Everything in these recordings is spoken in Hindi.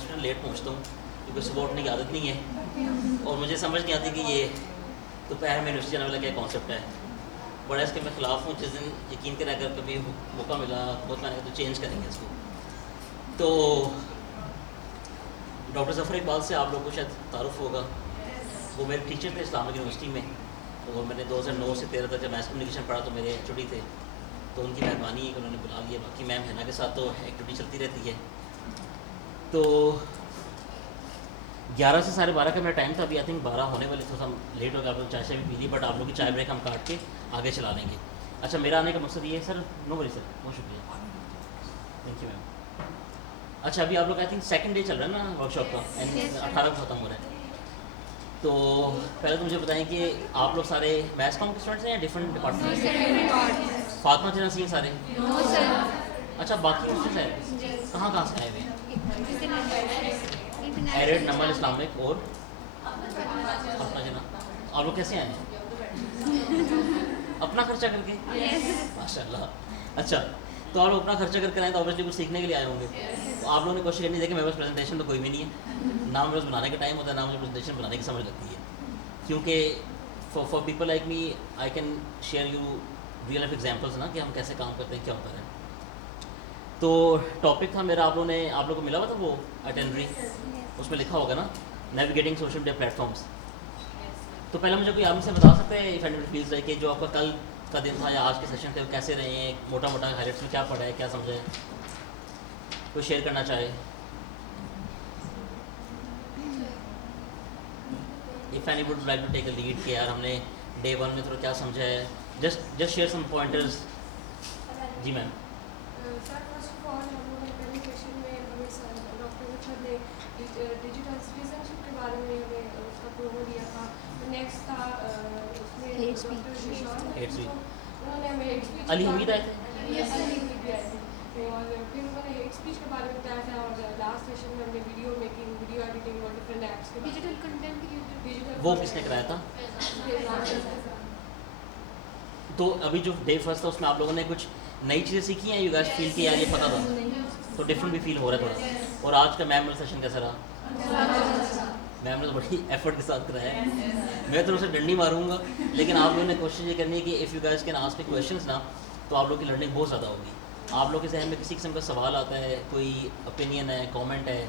मिनट्स में लेट पहुँचता हूँ क्योंकि सुबह उठने की आदत नहीं है और मुझे समझ नहीं आती कि ये दोपहर में यूनिवर्सिटी जाने वाला क्या कॉन्सेप्ट है। बड़ा इसके मैं ख़िलाफ़ हूँ। जिस दिन यकीन करें अगर कभी मौका मिला बहुत मैंने तो चेंज करेंगे इसको। तो डॉक्टर ज़फ़र इकबाल से आप लोगों को शायद तारुफ होगा। वो मेरे टीचर थे इस्लामिक यूनिवर्सिटी में और मैंने 2009 से 13 तक जब मैथ कम्युनिकेशन पढ़ा तो मेरे एचओडी थे, तो उनकी मेहरबानी है कि उन्होंने बुला लिया। बाकी मैम हैना के साथ तो एक्टिविटी चलती रहती है। तो 11 से 12:30 का मेरा टाइम था। अभी आई थिंक 12 होने वाले, थोड़ा सा लेट हो गया। आप लोग चाय से भी पी ली, बट आप लोग की चाय ब्रेक हम काट के आगे चला लेंगे। अच्छा, मेरा आने का मकसद ये है सर। नो वरी सर, बहुत शुक्रिया, थैंक यू मैम। अच्छा, अभी आप लोग आई थिंक सेकंड डे चल रहा है ना वर्कशॉप का, 18 को ख़त्म हो रहा है। तो पहले तो मुझे बताएं कि आप लोग सारे मैथ्स कॉम के स्टूडेंट्स हैं या डिफरेंट डिपार्टमेंट? फातिमा जना सिंह सारे? अच्छा, बाकी उससे है कहाँ से आए हुए हैं? एरिड नमल इस्लामिक और फातिमा जना। आप लोग कैसे आए हैं? अपना खर्चा करके? माशाल्लाह। अच्छा, तो आप लोग अपना खर्चा करके आए तो ऑब्वियसली कुछ सीखने के लिए आए होंगे। तो आप लोगों ने कोशिश करनी देखिए, मेरे पास प्रेजेंटेशन तो कोई भी नहीं है, ना मेरे पास बनाने का टाइम होता है, ना मुझे प्रेजेंटेशन बनाने की समझ लगती है। क्योंकि for people like me I can share you real life examples ना कि हम कैसे काम करते हैं, क्या होता है। तो टॉपिक था मेरा, आप लोगों को मिला हुआ था वो आइटनरी, उसमें लिखा होगा ना, नेविगेटिंग सोशल मीडिया प्लेटफॉर्म्स। तो पहले मुझे कोई आप मुझसे बता सकते हैं इफ एनीबडी फील्स लाइक कि जो आपका कल का दिन था या आज के सेशन थे वो कैसे रहे हैं, मोटा मोटा हाइलाइट्स में क्या पढ़ा है, क्या समझा है, कोई शेयर करना चाहे? If anybody would like to take a lead कि यार हमने डे 1 में थोड़ा क्या समझा है, जस्ट शेयर सम पॉइंटर्स। जी ma'am. Sir, first of all हम लोगों ने पहले सेशन में हमें डॉक्टर सर ने डिजिटल सिटीजनशिप के बारे में हमें उसका प्रोमो दिया था। नेक्स्ट था उसमें डॉक्टर किशोर, उन्होंने हमें हेट स्पीच अली हमीद आए थे? यस, अली हमीद भी आए थे। और फिर उन्होंने हेट स्पीच के बारे में बताया था। और लास्ट सेशन में हमने वीडियो मेकिंग, वीडियो एडिटिंग और डिफरेंट ऐप्स के डिजिटल कंटेंट डिजिटल वो किसने कराया था? तो अभी जो डे फर्स्ट था उसमें आप लोगों ने कुछ नई चीज़ें सीखी हैं? यू गाइस फील कि यार ये पता था, तो डिफरेंट भी फील हो रहा है थोड़ा। और आज का मैम वाला सेशन कैसा रहा? मैम ने तो बड़ी एफर्ट के साथ कराया है, मैं तो उसे डंडी मारूंगा, लेकिन आप लोगों ने कोशिश ये करनी है कि if you guys can ask me questions ना, तो आप लोग की लर्निंग बहुत ज़्यादा होगी। आप लोग के जहन में किसी किस्म का सवाल आता है, कोई ओपिनियन है, कमेंट है,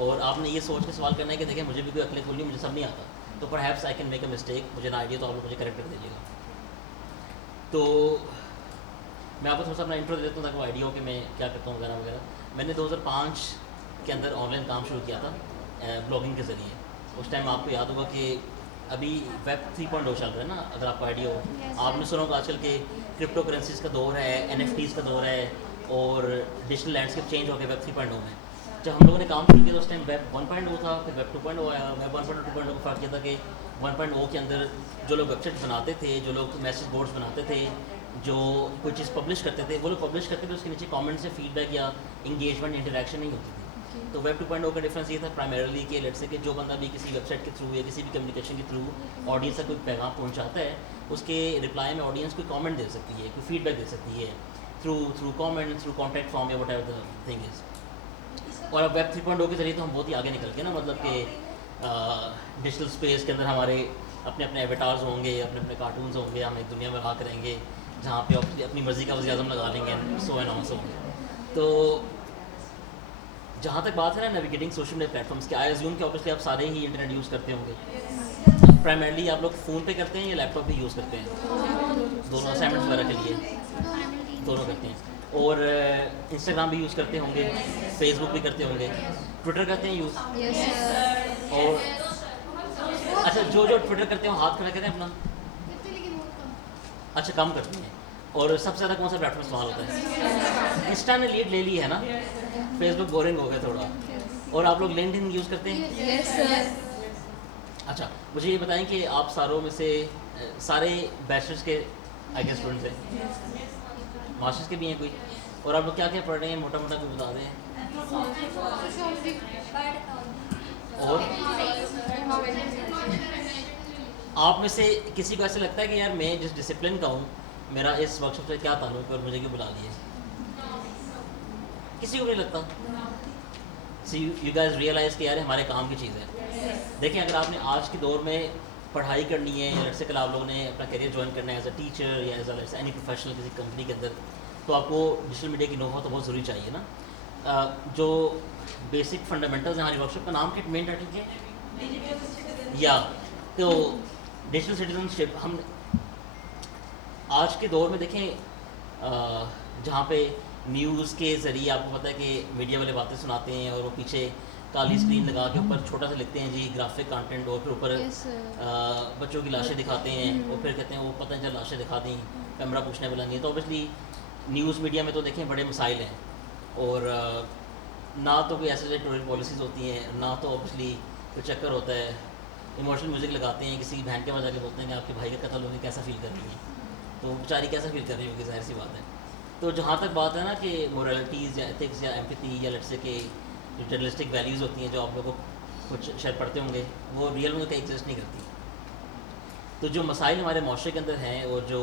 और आपने ये सोच के सवाल करना है कि देखिए मुझे भी कोई अकल खुली, मुझे सब नहीं आता, तो perhaps I can make a mistake, मुझे ना आइडिया तो आप लोग मुझे करेक्ट कर दीजिएगा। तो मैं आपको थोड़ा सा अपना इंट्रो दे देता हूँ ताकि वो आइडिया हो कि मैं क्या करता हूँ वगैरह वगैरह। मैंने 2005 के अंदर ऑनलाइन काम शुरू किया था ब्लॉगिंग के ज़रिए। उस टाइम आपको याद होगा कि अभी वेब 3.0 चल रहा है ना, अगर आपको आइडिया हो। आपने सुना होगा आजकल के क्रिप्टो करेंसीज का दौर है, NFTs का दौर है, और डिजिटल लैंडस्केप चेंज हो गया वेब 3.0 में। जब हम लोगों ने काम शुरू किया तो उस टाइम वेब 1.0 था, फिर वेब 2.0 आया। वेब 1.0 2.0 का फ़र्क ये था कि 1.0 के अंदर जो लोग वेबसाइट बनाते थे, जो लोग मैसेज बोर्ड्स बनाते थे, जो कोई चीज़ पब्लिश करते थे, वो लोग पब्लिश करते थे, उसके नीचे कमेंट से फीडबैक या इंगेजमेंट इंटरेक्शन नहीं होती थी। तो वेब 2.0 का डिफरेंस ये था प्राइमरीली कि लेट्स से कि जो बंदा भी किसी वेबसाइट के थ्रू या किसी भी कम्युनिकेशन के थ्रू ऑडियंस तक कोई पैगाम पहुंचाता है, उसके रिप्लाई में ऑडियंस कोई कमेंट दे सकती है, कोई फीडबैक दे सकती है through comment, through contact form या whatever the thing is. और अब वेब 3.0 के ज़रिए तो हम बहुत ही आगे निकल के ना, मतलब कि डिजिटल स्पेस के अंदर हमारे अपने अपने एवेटार्स होंगे, अपने अपने कार्टून्स होंगे, हम एक दुनिया में भाग रहेंगे जहाँ पे अपनी मर्ज़ी का वज़ीर आज़म लगा लेंगे, सो एंड ऑन सो। तो जहाँ तक बात है ना नेविगेटिंग सोशल मीडिया प्लेटफॉर्म्स की, आई अज्यूम कि ऑब्वियसली आप सारे ही इंटरनेट यूज़ करते होंगे। प्राइमरली आप लोग फ़ोन पे करते हैं या लैपटॉप भी यूज़ करते हैं? दोनों असाइनमेंट्स वगैरह के लिए दोनों करते हैं। और इंस्टाग्राम भी यूज़ करते होंगे, फेसबुक भी करते होंगे, ट्विटर करते हैं यूज़? और अच्छा, जो ट्विटर करते हैं हाथ खड़ा करें अपना। अच्छा, कम करते हैं। और सबसे ज़्यादा कौन सा प्लेटफॉर्म इस्तेमाल होता है? इंस्टा ने लीड ले ली है ना, फेसबुक बोरिंग हो गया थोड़ा। और आप लोग लिंक्डइन यूज़ करते हैं? अच्छा, मुझे ये बताएं कि आप सारों में से सारे बैचलर्स के आई गेस स्टूडेंट्स हैं, मास्टर्स के भी हैं कोई? और आप लोग क्या क्या पढ़ रहे हैं, मोटा मोटा कोई बता दें। और आप में से किसी को ऐसा लगता है कि यार मैं जिस डिसिप्लिन का हूँ, मेरा इस वर्कशॉप से क्या ताल्लुक है और मुझे क्यों बुला लिया? किसी को नहीं लगता? सो यू गाइस रियलाइज़ कि यार ये हमारे काम की चीज़ है। देखिए अगर आपने आज के दौर में पढ़ाई करनी है या जैसे कल आप लोगों ने अपना करियर ज्वाइन करना है एज अ टीचर या एज एनी प्रोफेशनल किसी कंपनी के अंदर, तो आपको डिजिटल मीडिया की नो-हाउ तो बहुत ज़रूरी चाहिए ना। जो बेसिक फंडामेंटल्स हैं हमारी वर्कशॉप का नाम क्या, मेन टाइटल क्या है? या तो डिजिटल सिटीजनशिप हम आज के दौर में देखें जहाँ पे न्यूज़ के ज़रिए आपको पता है कि मीडिया वाले बातें सुनाते हैं और वो पीछे काली स्क्रीन लगा के ऊपर छोटा सा लिखते हैं जी ग्राफिक कंटेंट, और फिर ऊपर बच्चों की लाशें दिखाते हैं और फिर कहते हैं वो पता नहीं चल लाशें दिखा दी, कैमरा पूछने वाला नहीं है। तो ऑब्वियसली न्यूज़ मीडिया में तो देखें बड़े मसाइल हैं, और ना तो कोई ऐसे एडिटोरियल पॉलिसीज़ होती हैं, ना तो ऑब्वियसली कोई चक्कर होता है। इमोशनल म्यूज़िक लगाते हैं, किसी बहन के बाद जाके बोलते हैं कि आपके भाई का कत्ल होगी, कैसा फील कर रही है, तो बेचारी कैसा फील कर रही होगी, जाहिर सी बात है। तो जहाँ तक बात है ना कि मोरालिटीज़ या एथिक्स या एम्पैथी या लेट्स से कि जो जर्नलिस्टिक वैल्यूज़ होती हैं जो आप लोगों को कुछ शायद पढ़ते होंगे, वो रियल में कहीं एग्जिस्ट नहीं करती। तो जो मसाइल हमारे माशरे के अंदर हैं और जो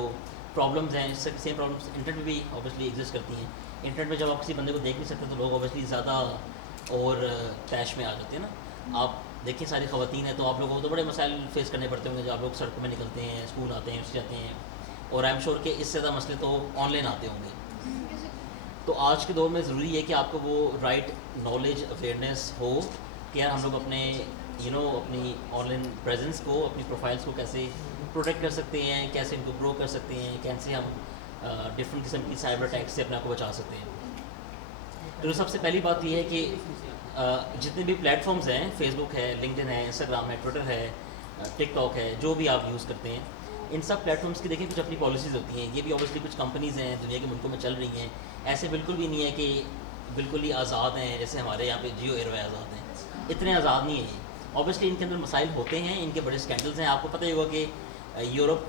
प्रॉब्लम्स हैं, सेम प्रॉब्लम्स इंटरनेट में भी ऑब्वियसली एग्जिस्ट करती हैं। इंटरनेट में जब आप किसी बंदे को देख नहीं सकते तो लोग ऑब्वियसली ज़्यादा और तैश में आ जाते हैं ना। आप देखिए सारी ख़वातीन हैं तो आप लोगों को तो बड़े मसाइल फेस करने पड़ते होंगे जब आप लोग सड़कों में निकलते हैं, स्कूल आते हैं, जाते हैं, और आई एम श्योर कि इससे ज़्यादा मसले तो ऑनलाइन आते होंगे। तो आज के दौर में ज़रूरी है कि आपको वो राइट नॉलेज अवेयरनेस हो कि यार हम लोग अपने अपनी ऑनलाइन प्रेजेंस को, अपनी प्रोफाइल्स को कैसे प्रोटेक्ट कर सकते हैं, कैसे इनको ग्रो कर सकते हैं, कैसे हम डिफरेंट किस्म की साइबर अटैक्स से अपने आप को बचा सकते हैं। तो सबसे पहली बात यह है कि जितने भी प्लेटफॉर्म्स हैं, फेसबुक है, लिंक्डइन है, इंस्टाग्राम है, ट्विटर है, टिकटॉक है, जो भी आप यूज़ करते हैं, इन सब प्लेटफॉर्म्स की देखिए कुछ अपनी पॉलिसीज़ होती हैं। ये भी ऑब्वियसली कुछ कंपनीज़ हैं दुनिया के मुल्कों में चल रही हैं, ऐसे बिल्कुल भी नहीं है कि बिल्कुल ही आज़ाद हैं जैसे हमारे यहाँ पे जियो एयरवे आज़ाद हैं, इतने आज़ाद नहीं है ये। ऑब्वियसली इनके अंदर मसाइल होते हैं, इनके बड़े स्कैंडल्स हैं। आपको पता ही होगा कि यूरोप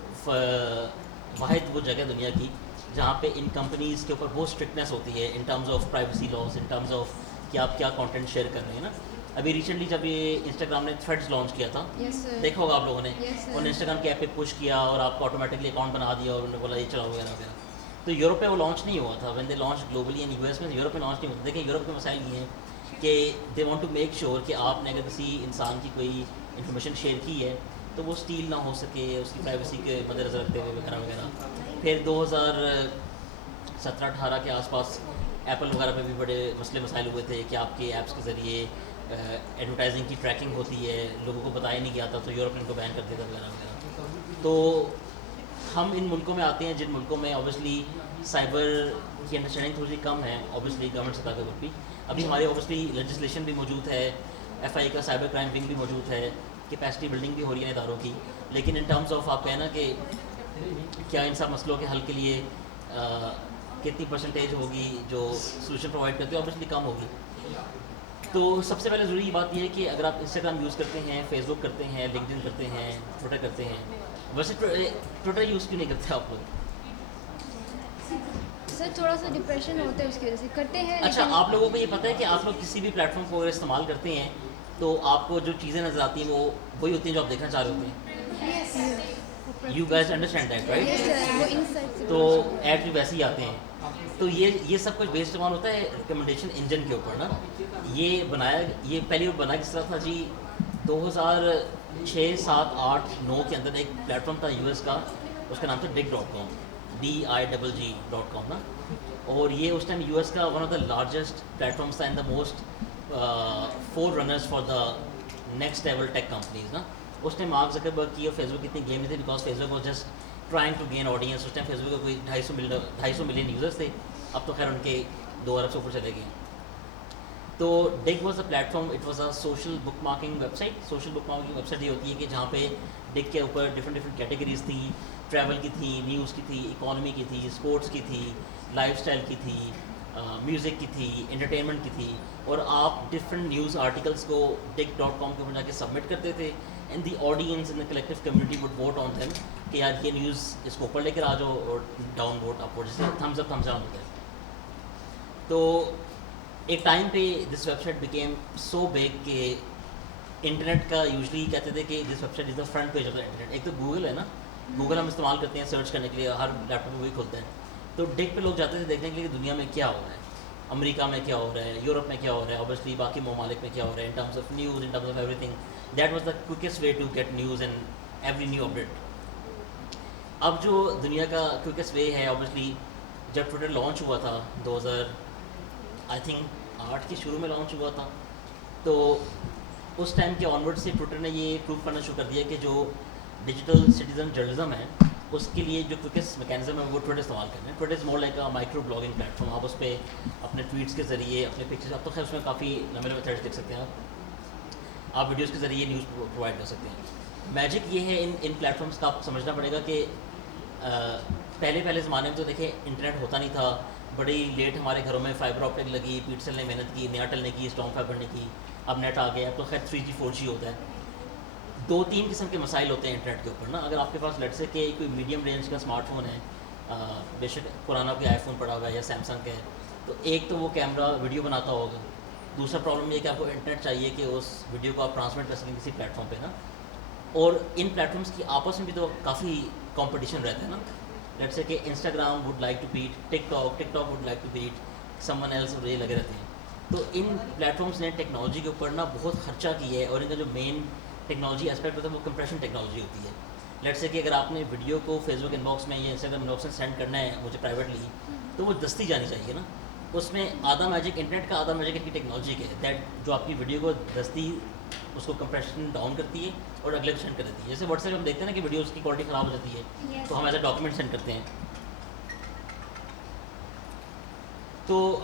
वाहिद वो जगह दुनिया की जहाँ पे इन कंपनीज़ के ऊपर बहुत स्ट्रिक्टनेस होती है in terms of privacy laws, in terms of कि आप क्या कंटेंट शेयर कर रहे हैं ना। अभी रिसेंटली जब ये इंस्टाग्राम ने थ्रेड्स लॉन्च किया था, देखा होगा आप लोगों ने, उन्होंने इंस्टाग्राम के ऐप पे पुश किया और आपको ऑटोमेटिकली अकाउंट बना दिया और उन्होंने बोला ये चलाओ वगैरह वगैरह। तो यूरोप में वो लॉन्च नहीं हुआ था, when they launch globally and US में, यूरोप में लॉन्च नहीं हुआ था। देखिए यूरोप के मसाइल ये हैं कि they want to make sure कि आपने अगर किसी इंसान की कोई इन्फॉर्मेशन शेयर की है तो वो स्टील ना हो सके, उसकी प्राइवेसी के मद्देनज़र रखते हुए वगैरह वगैरह। फिर 2017-18 के आसपास एप्पल वगैरह पे भी बड़े मसले मसाइल हुए थे कि आपके ऐप्स के ज़रिए एडवर्टाइजिंग की ट्रैकिंग होती है, लोगों को बताया नहीं गया था, तो यूरोप ने इनको बैन कर दिया था वगैरह वगैरह। तो हम इन मुल्कों में आते हैं जिन मुल्कों में ऑब्वियसली साइबर की अंडरस्टैंडिंग थोड़ी सी कम है, ऑब्वियसली गवर्नमेंट सतह के ऊपर भी। अभी हमारे ऑब्वियसली लेजिस्लेशन भी मौजूद है, एफआई का साइबर क्राइम विंग भी मौजूद है, कैपेसिटी बिल्डिंग भी हो रही है इदारों की। लेकिन इन टर्म्स ऑफ आप कहना कि क्या इन सब मसलों के हल के लिए कितनी परसेंटेज होगी जो सोल्यूशन प्रोवाइड करते हैं, ऑब्वियसली कम होगी। तो सबसे पहले ज़रूरी बात यह है कि अगर आप इंस्टाग्राम यूज़ करते हैं, फेसबुक करते हैं, लिंक्डइन करते हैं, ट्विटर करते हैं, वैसे ट्विटर यूज़ क्यों नहीं करते आप लोग? सर थोड़ा सा डिप्रेशन होता है उसकी वजह से करते हैं। अच्छा, आप लोगों को ये पता है कि आप लोग किसी भी प्लेटफॉर्म को अगर इस्तेमाल करते हैं तो आपको जो चीज़ें नज़र आती हैं वो वही होती हैं जो आप देखना चाह रहे होते हैं। You guys understand that right? तो ऐड भी वैसे ही आते हैं। तो ये सब कुछ बेस्ड ऑन होता है रिकमेंडेशन इंजन के ऊपर ना। ये पहली बना किस तरह था जी, 2006, 7, 8, 9 के अंदर एक प्लेटफॉर्म था यूएस का, उसका नाम था dig.com, DIGG.com ना। और ये उस टाइम यूएस का one of the largest platforms था and the most forerunners for the next level tech companies ना। उस टाइम मार्क ज़करबर्ग की और फेसबुक इतनी गेम नहीं थे because Facebook was just trying to gain audience. उस टाइम फेसबुक का कोई 250 मिलियन यूज़र्स थे, अब तो खैर उनके 2 अरब से ऊपर चले गए। तो Digg was a platform, it was a social bookmarking website. Social bookmarking website ये होती है कि जहाँ पे डिग के ऊपर डिफरेंट कैटेगरीज थी, ट्रैवल की थी, न्यूज़ की थी, इकोनॉमी की थी, स्पोर्ट्स की थी, लाइफस्टाइल की थी, म्यूज़िक की थी, एंटरटेनमेंट की थी। और आप डिफरेंट न्यूज़ आर्टिकल्स को dig.com के ऊपर जाके सबमिट करते थे and the audience in the collective community would vote on them कि यार ये न्यूज़ इसको ऊपर लेकर आ जाओ और डाउन वोट अपवर्ड, जैसे थम्स अप थम्स डाउन होता है। तो एक टाइम पे this website became so big कि इंटरनेट का यूजली कहते थे कि this website is the front page of the internet. एक तो गूगल है ना, गूगल हम इस्तेमाल करते हैं सर्च करने के लिए, हर लैपटॉप में वही खोलते हैं। तो डिग पे लोग जाते थे देखने के लिए कि दुनिया में क्या हो रहा है। अमेरिका में क्या हो रहा है, यूरोप में क्या हो रहा है, ऑब्वियसली बाकी ममालिक में क्या हो रहा है, in terms of news, in terms of everything. That was the quickest way to get news and every new update. अब जो दुनिया का क्विकेस्ट वे है, ऑब्वियसली जब ट्विटर लॉन्च हुआ था 2000 आई थिंक 8 के शुरू में लॉन्च हुआ था, तो उस टाइम के ऑनवर्ड से ट्विटर ने ये प्रूव करना शुरू कर दिया कि जो डिजिटल सिटीजन जर्नलिज्म है उसके लिए जो क्विकेस्ट मैकेनिज्म है वो ट्विटर इस्तेमाल कर रहे हैं. Twitter is more like a micro blogging platform. आप उस पर अपने ट्वीट्स के ज़रिए, अपने पिक्चर्स, आप तो खैर उसमें काफ़ी लंबे लंबे थ्रेड्स देख सकते हैं, आप वीडियोज़ के ज़रिए न्यूज़ प्रोवाइड कर सकते हैं. मैजिक ये है इन प्लेटफॉर्म्स का, आप समझना पड़ेगा कि पहले ज़माने में तो देखें इंटरनेट होता नहीं था, बड़ी लेट हमारे घरों में फाइबर ऑप्टिक लगी, पीटसेल ने मेहनत की, नेटल ने की, स्टॉर्म फाइबर ने की, अब नेट आ गया. अब तो खैर 3G 4G होता है. 2-3 किस्म के मसाइल होते हैं इंटरनेट के ऊपर ना. अगर आपके पास लेट्स से कि कोई मीडियम रेंज का स्मार्टफोन है, बेशक पुराना कोई आईफोन पड़ा हुआ है या सैमसंग का है, तो एक तो वो कैमरा वीडियो बनाता होगा. दूसरा प्रॉब्लम ये कि आपको इंटरनेट चाहिए कि उस वीडियो को आप ट्रांसमिट कर सकें किसी प्लेटफॉर्म पे ना. और इन प्लेटफॉर्म्स की आपस में भी तो काफ़ी कंपटीशन रहता है ना. लेट्स से कि Instagram would like to beat TikTok would like to beat someone else, और ये लगे रहते हैं. तो इन प्लेटफॉर्म्स ने टेक्नोलॉजी के ऊपर ना बहुत खर्चा किया है, और इनका जो मेन टेक्नोलॉजी एस्पेक्ट होता है वो कंप्रेशन टेक्नोलॉजी होती है. लेट्स से कि अगर आपने वीडियो को फेसबुक इनबॉक्स में या इंस्टाग्राम इनबॉक्स में सेंड करना है मुझे प्राइवेटली, तो वो दस्ती जानी चाहिए ना. उसमें आधा मैजिक इंटरनेट का, आधा मैजिक इनकी टेक्नोलॉजी का है, दैट जो आपकी वीडियो को दस्ती उसको कंप्रेशन डाउन करती है और अगले को सेंड कर देती है. जैसे व्हाट्सएप हम देखते हैं ना कि वीडियोज़ की क्वालिटी ख़राब हो जाती है, तो हम ऐसा डॉक्यूमेंट सेंड करते हैं. तो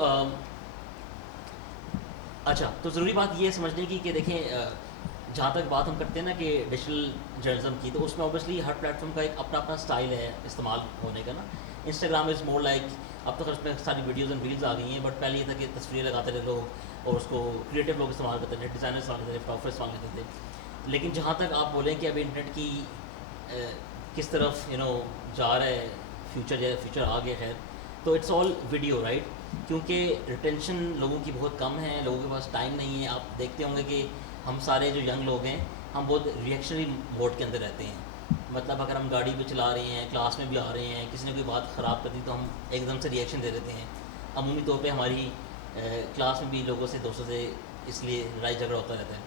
अच्छा, तो ज़रूरी बात ये समझने की कि देखें, जहाँ तक बात हम करते हैं ना कि डिजिटल जर्नलिज्म की, तो उसमें ऑब्वियसली हर प्लेटफॉर्म का एक अपना अपना स्टाइल है इस्तेमाल होने का ना. इंस्टाग्राम इज़ मोर लाइक, अब तो उसमें सारी वीडियोज़ एंड रील्स आ गई हैं, बट पहले ये था कि तस्वीरें लगाते थे लोग और उसको क्रिएटिव लोग इस्तेमाल करते थे, डिज़ाइनर इस्तेमाल करते थे, फोटोग्राफर इस्तेमाल करते थे. लेकिन जहाँ तक आप बोलें कि अभी इंटरनेट की किस तरफ जा रहा है, फ्यूचर आ गया है, तो इट्स ऑल वीडियो राइट. क्योंकि रिटेंशन लोगों की बहुत कम है, लोगों के पास टाइम नहीं है. आप देखते होंगे कि हम सारे जो यंग लोग हैं, हम बहुत रिएक्शनरी मोड के अंदर रहते हैं. मतलब अगर हम गाड़ी पे चला रहे हैं, क्लास में भी आ रहे हैं, किसी ने कोई बात ख़राब कर दी तो हम एकदम से रिएक्शन दे देते हैं. अमूमी तौर पे हमारी क्लास में भी लोगों से, दोस्तों से इसलिए लड़ाई झगड़ा होता रहता है.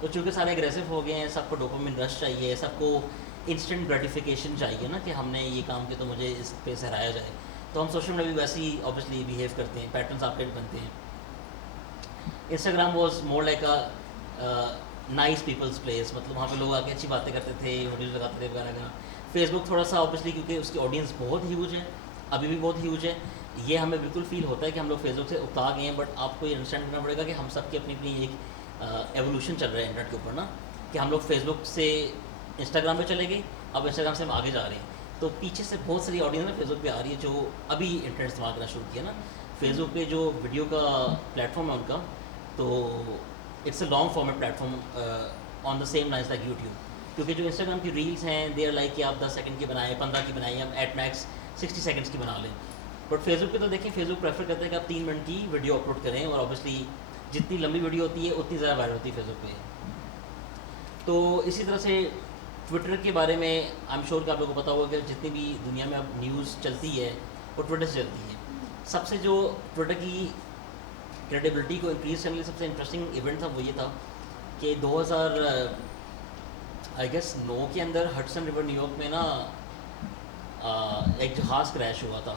तो चूँकि सारे एग्रेसिव हो गए हैं, सबको डोपामिन रश चाहिए, सबको इंस्टेंट ग्रेटिफिकेशन चाहिए ना कि हमने ये काम किया तो मुझे इस पे सराहाया जाए. तो हम सोशल मीडिया भी वैसे ही ऑब्वियसली बिहेव करते हैं, पैटर्न्स आपके भी बनते हैं. Instagram was more like a nice people's place, मतलब वहाँ पे लोग आके अच्छी बातें करते थे, वीडियोज़ लगाते थे वगैरह वगैरह. फेसबुक थोड़ा सा ऑब्वियसली क्योंकि उसकी ऑडियंस बहुत ह्यूज है, अभी भी बहुत ह्यूज है, ये हमें बिल्कुल फील होता है कि हम लोग फेसबुक से उतार गए हैं. बट आपको ये अंडरस्टैंड करना पड़ेगा कि हम सब की अपनी अपनी एक एवोल्यूशन चल रहा है इंटरनेट के ऊपर ना, कि हम लोग फेसबुक से इंस्टाग्राम पे चले गए, अब इंस्टाग्राम से हम आगे जा रहे हैं. तो पीछे से बहुत सारी ऑडियंस ना फेसबुक पे आ रही है जो अभी इंटरनेट इस्तेमाल करना शुरू किया ना. फेसबुक पे जो वीडियो का प्लेटफॉर्म है उनका, तो it's a long format platform on the same lines like YouTube. क्योंकि जो इंस्टाग्राम की रील्स हैं दे आर लाइक कि आप 10 सेकंड की बनाएं, 15 की बनाएं, आप एट मैक्स 60 सेकंड्स की बना लें. बट फेसबुक पे तो देखिए, फेसबुक प्रेफर करता है कि आप 3 मिनट की वीडियो अपलोड करें, और ऑब्वियसली जितनी लंबी वीडियो होती है उतनी ज़्यादा वायरल होती है फेसबुक पे. तो इसी तरह से ट्विटर के बारे में आई एम श्योर कि आप लोगों को पता होगा कि जितनी भी दुनिया में अब न्यूज़ चलती है वो ट्विटर से चलती है. सबसे जो ट्विटर की क्रेडिबिलिटी को इंक्रीज़ करने के लिए सबसे इंटरेस्टिंग इवेंट था वो ये था कि 2009 के अंदर हडसन रिवर न्यूयॉर्क में ना एक जहाज़ क्रैश हुआ था,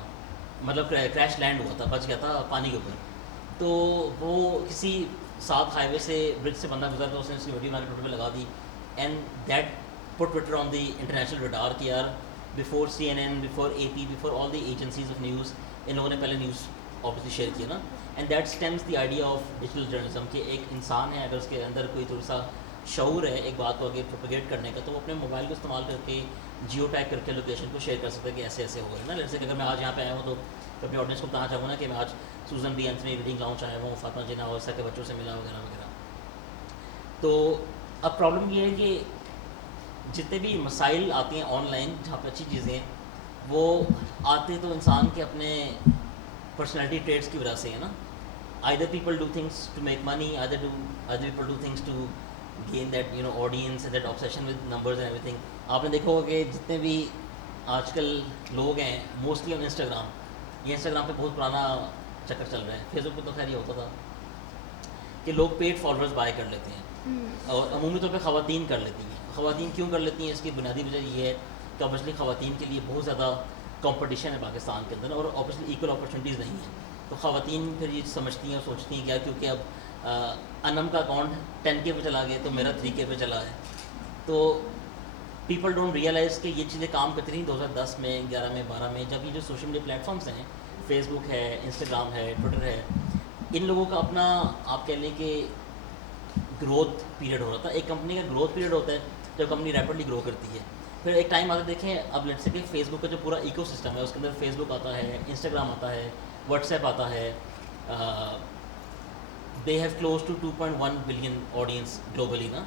मतलब क्रैश लैंड हुआ था, बच गया था पानी के ऊपर. तो वो किसी साउथ हाईवे से ब्रिज से बंदा गुजरा था, उसने उसकी वीडियो मैंने ट्विटर पर लगा दी. And that put Twitter on the international radar कि यार before CNN, before AP, before all the agencies of news, इन लोगों ने पहले न्यूज़ ऑब्वियसली शेयर किया ना. And that stems the idea of digital journalism कि एक इंसान है, अगर उसके अंदर कोई थोड़ा सा शऊर है एक बात को आगे प्रोपेगेट करने का, तो वो अपने मोबाइल को इस्तेमाल करके जियो टैग करके लोकेशन को शेयर कर सकता है कि ऐसे ऐसे हो गए ना. जैसे कि अगर मैं आज यहाँ पे आया हूँ तो अपनी ऑडियंस को बताना चाहूँगा ना कि मैं आज सूजन बी एंथनी रीडिंग लॉन्च आया हूँ, फातिमा जिन्ना और के बच्चों से मिला वगैरह वगैरह. तो अब प्रॉब्लम ये है कि जितने भी मसाइल आते हैं ऑनलाइन जहाँ पे अच्छी चीज़ें हैं, वो आते तो इंसान के अपने पर्सनैलिटी ट्रेड्स की वजह से है ना. Either people do things to make money, other people do things to gain that audience, that obsession with numbers and everything. आपने देखा होगा कि जितने भी आजकल लोग हैं मोस्टली ऑन इंस्टाग्राम, ये इंस्टाग्राम पे बहुत पुराना चक्कर चल रहा है। फेसबुक पे तो खैर ये होता था कि लोग पेड फॉलोअर्स बाय कर लेते हैं, और अमूमी तौर पे ख़वातीन कर लेती हैं। ख़वातीन क्यों कर लेती हैं, इसकी बुनियादी वजह ये है कि ऑब्वियसली ख़वातीन के लिए बहुत ज़्यादा कंपटीशन है पाकिस्तान के अंदर, और ऑब्वियसली इक्वल अपॉर्चुनिटीज़ नहीं हैं। तो ख़वातीन फिर ये समझती हैं और सोचती हैं क्या, क्योंकि अब अनम का अकाउंट 10K पे चला गया तो मेरा 3K पे चला है। तो पीपल डोंट रियलाइज़ कि ये चीज़ें काम करती रही 2010 में, 11 में, 12 में, जब ये जो सोशल मीडिया प्लेटफॉर्म्स हैं, फेसबुक है, इंस्टाग्राम है, ट्विटर है, इन लोगों का अपना आप कह लें कि ग्रोथ पीरियड हो रहा था। एक कंपनी का ग्रोथ पीरियड होता है जब कंपनी रैपिडली ग्रो करती है। फिर एक टाइम आता, देखें अब लेट्स से कि फेसबुक का जो पूरा इकोसिस्टम है उसके अंदर फेसबुक आता है, इंस्टाग्राम आता है, व्हाट्सएप आता है, they have close to 2.1 billion audience globally ना।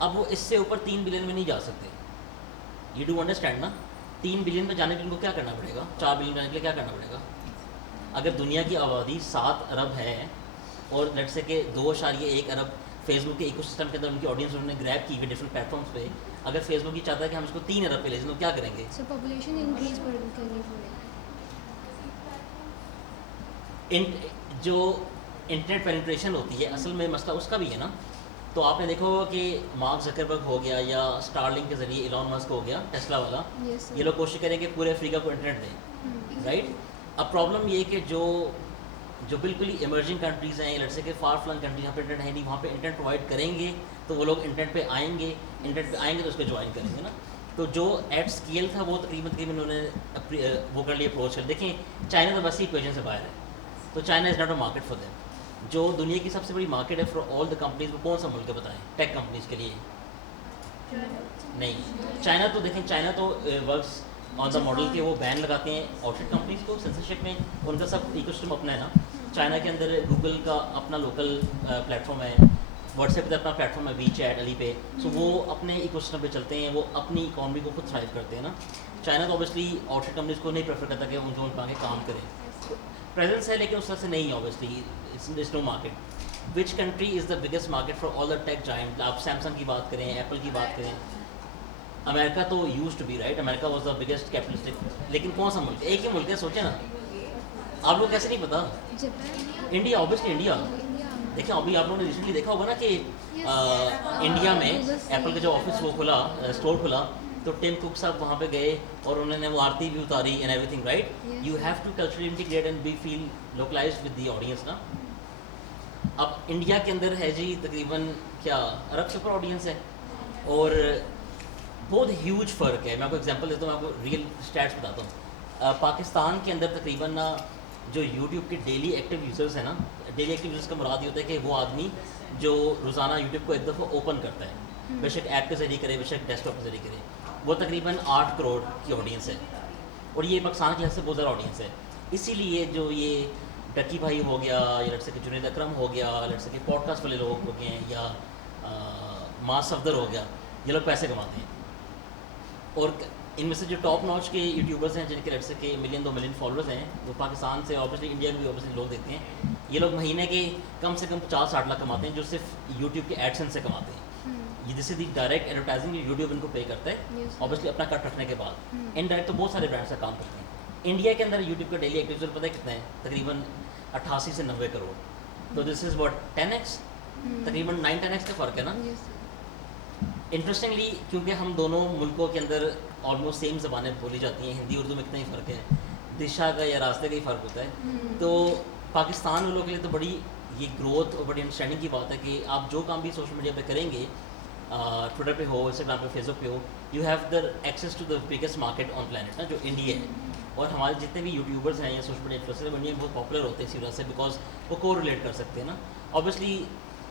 अब वो इससे ऊपर 3 बिलियन में नहीं जा सकते। यू डू अंडरस्टैंड ना, 3 बिलियन में जाने के लिए उनको क्या करना पड़ेगा, 4 बिलियन जाने के लिए क्या करना पड़ेगा। अगर दुनिया की आबादी 7 अरब है और लेट्स से कि 2.1 अरब फेसबुक के इकोसिस्टम के अंदर उनकी ऑडियंस उन्होंने ग्रैब की हुई डिफरेंट प्लेटफॉर्म्स पे, अगर फेसबुक ये चाहता है कि हम इसको 3 अरब पे ले जाएं तो क्या करेंगे। सो पॉपुलेशन इंक्रीज करनी पड़ेगी। जो इंटरनेट पेनिट्रेशन होती है असल में मसला उसका भी है ना। तो आपने देखा होगा कि मार्क जकरबर्ग हो गया या स्टारलिंक के ज़रिए इलॉन मस्क हो गया, टेस्ला वाला, Yes, sir. ये लोग कोशिश करेंगे पूरे अफ्रीका को इंटरनेट दें, राइट। अब प्रॉब्लम ये है कि जो बिल्कुल ही इमर्जिंग कंट्रीज़ हैं, लड़से के फार फ्लंग कंट्री जहाँ पे इंटरनेट है नहीं, वहाँ पे इंटरनेट प्रोवाइड करेंगे तो वो लोग इंटरनेट पे आएंगे तो उसको ज्वाइन करेंगे ना। तो जो एट स्केल था वो तकरीबन उन्होंने वो कर लिए अप्रोच कर। देखें चाइना तो बस ही इक्वेशन से बाहर है, तो China is not a market for them. जो दुनिया की सबसे बड़ी मार्केट है फॉर ऑल द कंपनीज, वो कौन सा मुल्क है बताएं, टेक कंपनीज के लिए? नहीं, चाइना तो देखें, चाइना तो वर्क्स ऑन द मॉडल के वो बैन लगाते हैं आउटसाइड कंपनीज को सेंसरशिप में, उनका सब इकोसिस्टम अपना है ना। चाइना के अंदर गूगल का अपना लोकल प्लेटफॉर्म है, व्हाट्सएप पे अपना प्लेटफॉर्म है, वी चैट, अली पे, सो वो अपने इकोसिस्टम पे चलते हैं, वो अपनी इकॉनमी को खुद थ्राइव करते हैं ना। चाइना तो ऑब्वियसली आउटसाइड कंपनीज को नहीं प्रेफर करता कि उनके उन आगे काम करें, प्रेजेंस है लेकिन उस तरह से नहीं है obviously, it's no market. Which country is the biggest market for all the tech giant? आप सैमसंग की बात करें, एप्पल की बात करें, अमेरिका तो used to be right, America was the biggest capitalistic, लेकिन कौन सा मुल्क, एक ही मुल्क है, सोचे ना आप लोग, कैसे नहीं पता? Japan, India, obviously India. India. देखिए अभी आप लोगों ने रिसेंटली देखा होगा ना कि इंडिया में एप्पल का जो ऑफिस वो खुला, स्टोर खुला, तो टिम कुक साहब वहाँ पे गए और उन्होंने वो आरती भी उतारी and everything, right. Yes. You have to culturally integrate and be feel localized with the audience ना। अब इंडिया के अंदर है जी तकरीबन क्या अरब से ऊपर ऑडियंस है, और बहुत ह्यूज फ़र्क है। मैं आपको एग्जांपल देता हूँ, मैं आपको रियल स्टैट्स बताता हूँ। पाकिस्तान के अंदर तकरीबन ना जो यूट्यूब के डेली एक्टिव यूज़र्स हैं ना, डेली एक्टिव यूज़र्स का मुराद ये होता है कि वो आदमी जो रोज़ाना यूट्यूब को एक दफ़ा ओपन करता है, बेशक ऐप के ज़रिए करे, बेशक डेस्कटॉप के ज़रिए करे, वो तकरीबन 8 करोड़ की ऑडियंस है, और ये पाकिस्तान के लिहाज से बहुत ज़्यादा ऑडियंस है। इसीलिए जो ये डकी भाई हो गया, या लड़ सके जुनैद अकरम हो गया, लड़ सके पॉडकास्ट वाले लोग हो गए, या मास सफदर हो गया, ये लोग पैसे कमाते हैं। और इनमें से जो टॉप नॉच के यूट्यूबर्स हैं जिनके लड़ सके 1 मिलियन 2 मिलियन फॉलोअर्स हैं, वो पाकिस्तान से ऑब्वियसली, इंडिया में भी ऑब्वियसली लोग देखते हैं, ये लोग महीने के कम से कम 50-60 लाख कमाते हैं, जो सिर्फ यूट्यूब के एडसेंस से कमाते हैं। ये जिससे दी डायरेक्ट एडवर्टाइजिंग यूट्यूब इनको पे करता है, Yes. ऑब्वियसली अपना कट रखने के बाद। इनडायरेक्ट तो बहुत सारे ब्रांड्स का काम करते हैं। इंडिया के अंदर यूट्यूब का डेली एक्टिव यूजर पता है कितने हैं? तकरीबन 88 से 90 करोड़। तो दिस इज़ व्हाट 10x, तकरीबन 9-10x का फ़र्क है ना। Yes, sir. इंटरेस्टिंगली क्योंकि हम दोनों मुल्कों के अंदर ऑलमोस्ट सेम ज़बानें बोली जाती हैं, हिंदी उर्दू में इतना ही फ़र्क है, दिशा का या रास्ते का ही फ़र्क होता है। तो पाकिस्तान वालों के लिए तो बड़ी ये ग्रोथ और बड़ी अंडरस्टैंडिंग की बात है कि आप जो काम भी सोशल मीडिया पे करेंगे, ट्विटर पे हो, इंस्टाग्राम पे, फेसबुक पे हो, you have the access to the biggest market on planet ना, जो इंडिया है। और हमारे जितने भी यूट्यूबर्स हैं या सोशल मीडिया इन्फ्लुएंसर हैं, इंडिया में बहुत पॉपुलर होते हैं इसी वजह से, बिकॉज वो को रिलेट कर सकते हैं ना। ऑब्वियसली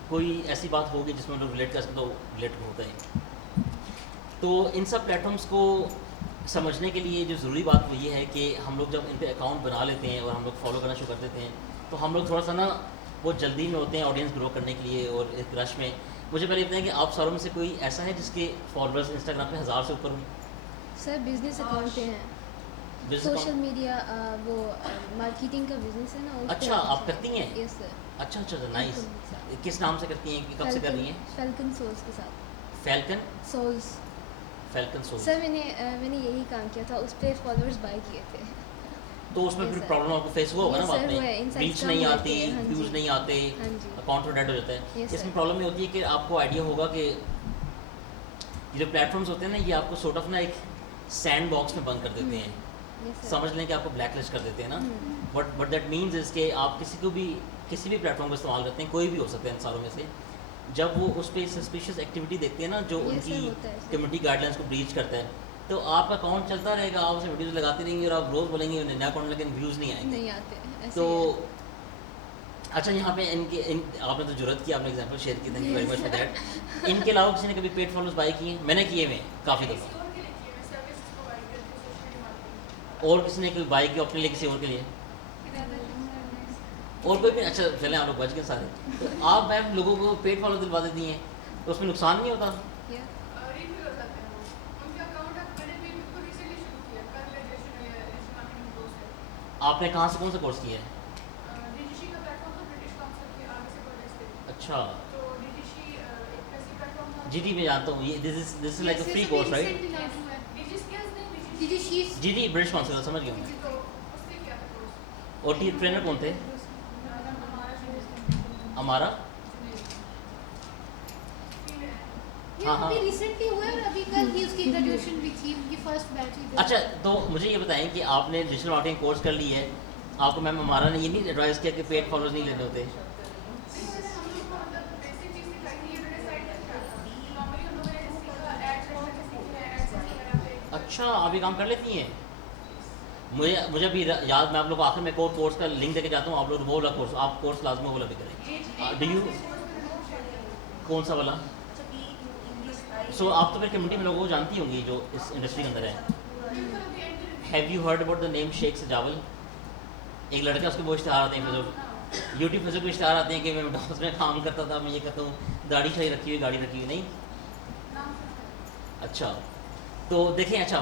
कोई ऐसी बात होगी जिसमें लोग रिलेट कर सकते, तो रिलेट होता है। तो इन सब प्लेटफॉर्म्स को समझने के लिए जो ज़रूरी बात वो ये है कि हम लोग जब इन पे अकाउंट बना लेते हैं और हम लोग फॉलो करना शुरू कर देते हैं, तो हम लोग थोड़ा सा ना बहुत जल्दी में होते हैं ऑडियंस ग्रो करने के लिए और एक रश में। मुझे पहले बताएं कि आप सारों में से कोई ऐसा है जिसके फॉलोअर्स इंस्टाग्राम पे 1000 से ऊपर हों? सर बिजनेस अकाउंट पे हैं, Business सोशल account? मीडिया वो मार्केटिंग का बिजनेस है ना, उस पे अच्छा, हैं। आप करती हैं? Yes sir. अच्छा अच्छा अच्छा, नाइस। किस नाम से करती हैं, कब से कर रही हैं? फैल्कन सोल्स के साथ। Falcon souls falcon soul. Sir मैंने यही काम किया था, उस पर फॉलोअर्स बाय किए थे। तो उसमें Yes, फिर sir. प्रॉब्लम आपको फेस हुआ होगा ना Yes, बाद sir, हुआ है. में, Insights रीच कम नहीं होती आती, है, हाँ व्यूज़ जी. नहीं आते, हाँ जी. अकाउंट तो डेड हो जाता है. Yes, इसमें sir. प्रॉब्लम ये होती है कि आपको आइडिया होगा कि ये जो प्लेटफॉर्म्स होते हैं ना, ये आपको सॉर्ट ऑफ ना एक सैंड बॉक्स में बंद कर देते हैं. Yes, sir. समझ लें कि आपको ब्लैक लिस्ट कर देते हैं ना. हम्म. बट दैट मीन्स इज़ कि आप किसी भी प्लेटफॉर्म को इस्तेमाल करते हैं, कोई भी हो सकते हैं इन सारों में से, जब वो उस पर सस्पिशियस एक्टिविटी देखते हैं ना जो Yes, उनकी sir, होता है, sir. कम्युनिटी गाइडलाइंस को ब्रीच करता है, तो आपका अकाउंट चलता रहेगा, आप उसमें वीडियोज़ लगाते रहेंगे और आप रोज़ बोलेंगे नया अकाउंट, लेकिन व्यूज़ नहीं आएंगे. नहीं आते ऐसे तो ही है. अच्छा, यहाँ पे आपने तो जरूरत की, आपने एग्जांपल शेयर की, thank you very Yes, much for sir. That. इनके अलावा किसी ने कभी पेड फॉलोअर्स बाय किए हैं? मैंने किए हुए हैं काफ़ी दफ़ा. किसी और के लिए किए, मैं सर्विस प्रोवाइड करती हूँ सोशल मार्केटिंग। और किसी ने कोई बाय किया अपने लिए, किसी और के लिए, और कोई भी? अच्छा चलें, आप लोग बच गए सारे. तो आप मैम लोगों को पेड फॉलो दिलवा देती हैं, तो उसमें नुकसान नहीं होता? Yeah. रीफिल हो जाते हैं वो, उनके अकाउंट अब मैंने भी बिल्कुल रिसेंटली शुरू किया, कर ले जैसे डिजिटल मार्केटिंग कोर्स है। आपने कहाँ से कौन सा कोर्स किया है? डीजीसी का प्लेटफॉर्म था, ब्रिटिश काउंसिल के आगे से कॉलेज थे। अच्छा, तो डीजीसी एक ऐसी प्लेटफॉर्म था। जीटी में जानता हूँ, ये this is like a free course right? DGC क्या नहीं जीटी ब्रिटिश काउंसिल, समझ गया मैं. तो उससे किया था कोर्स। और ट्रेनर कौन थे? हमारा हाँ, हाँ. अभी रिसेंटली हुआ है और अभी कल ही उसकी ग्रेजुएशन भी थी, उनकी फर्स्ट बैच ही थी। अच्छा, तो मुझे ये बताएं कि आपने डिजिटल मार्केटिंग कोर्स कर ली है, आपको मैम हमारा ने ये नहीं एडवाइस किया कि पेड फॉलोअर्स नहीं लेने होते? अच्छा, आप ये काम कर लेती हैं? मुझे अभी याद, मैं आप लोग को आखिर में कोर्स का लिंक देके जाता हूँ, आप लोग वो वाला कोर्स, आप कोर्स लाजमी वो वाला भी करें. डू यू कौन सा वाला? सो आप तो फिर कम्युनिटी में लोगों को जानती होंगी जो इस इंडस्ट्री के अंदर है. Have you heard about the name Sheikh Sajawal? एक लड़का, उसके वो इश्तहार आते हैं फेसबुक, यूट्यूब फेसबुक पे इश्तहार आते हैं कि मैं मैकडॉनल्ड्स में काम करता था, मैं ये करता हूँ, दाढ़ी शाही रखी हुई, गाड़ी रखी हुई. नहीं? अच्छा, तो देखें. अच्छा,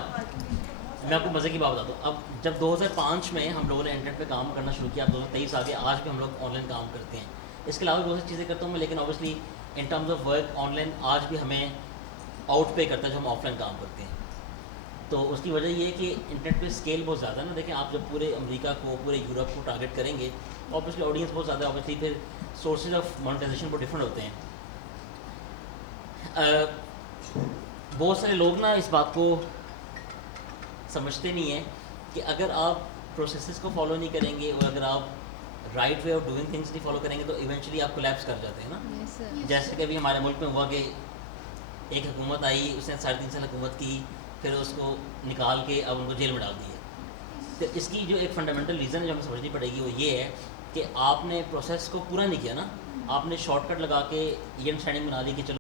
मैं आपको मज़े की बात बताता हूँ. अब जब 2005 में हम लोगों ने इंटरनेट पे काम करना शुरू किया, 2023 आ गया, आज भी हम लोग ऑनलाइन काम करते हैं. इसके अलावा बहुत सी चीज़ें करता हूँ मैं, लेकिन obviously in terms of work online आज भी हमें आउट पे करता है जो हम ऑफलाइन काम करते हैं. तो उसकी वजह ये है कि इंटरनेट पे स्केल बहुत ज़्यादा है ना. देखें, आप जब पूरे अमेरिका को, पूरे यूरोप को टारगेट करेंगे, ऑब्वियसली ऑडियंस बहुत ज़्यादा है, ऑब्वियसली फिर सोर्सेज ऑफ मोनेटाइजेशन बहुत डिफरेंट होते हैं. बहुत सारे लोग ना इस बात को समझते नहीं है कि अगर आप प्रोसेसेस को फॉलो नहीं करेंगे और अगर आप right way of doing things नहीं फॉलो करेंगे, तो इवेंचुअली आप कोलैप्स कर जाते हैं ना. Yes, sir. जैसे कि अभी हमारे मुल्क में हुआ कि एक हुकूमत आई, उसने 3.5 साल हुकूमत की, फिर उसको निकाल के अब उनको जेल में डाल दिया. तो इसकी जो एक फंडामेंटल रीज़न है जो हमें समझनी पड़ेगी, वो ये है कि आपने प्रोसेस को पूरा नहीं किया ना. आपने शॉर्टकट लगा के ये अंडरस्टैंडिंग बना ली कि चलो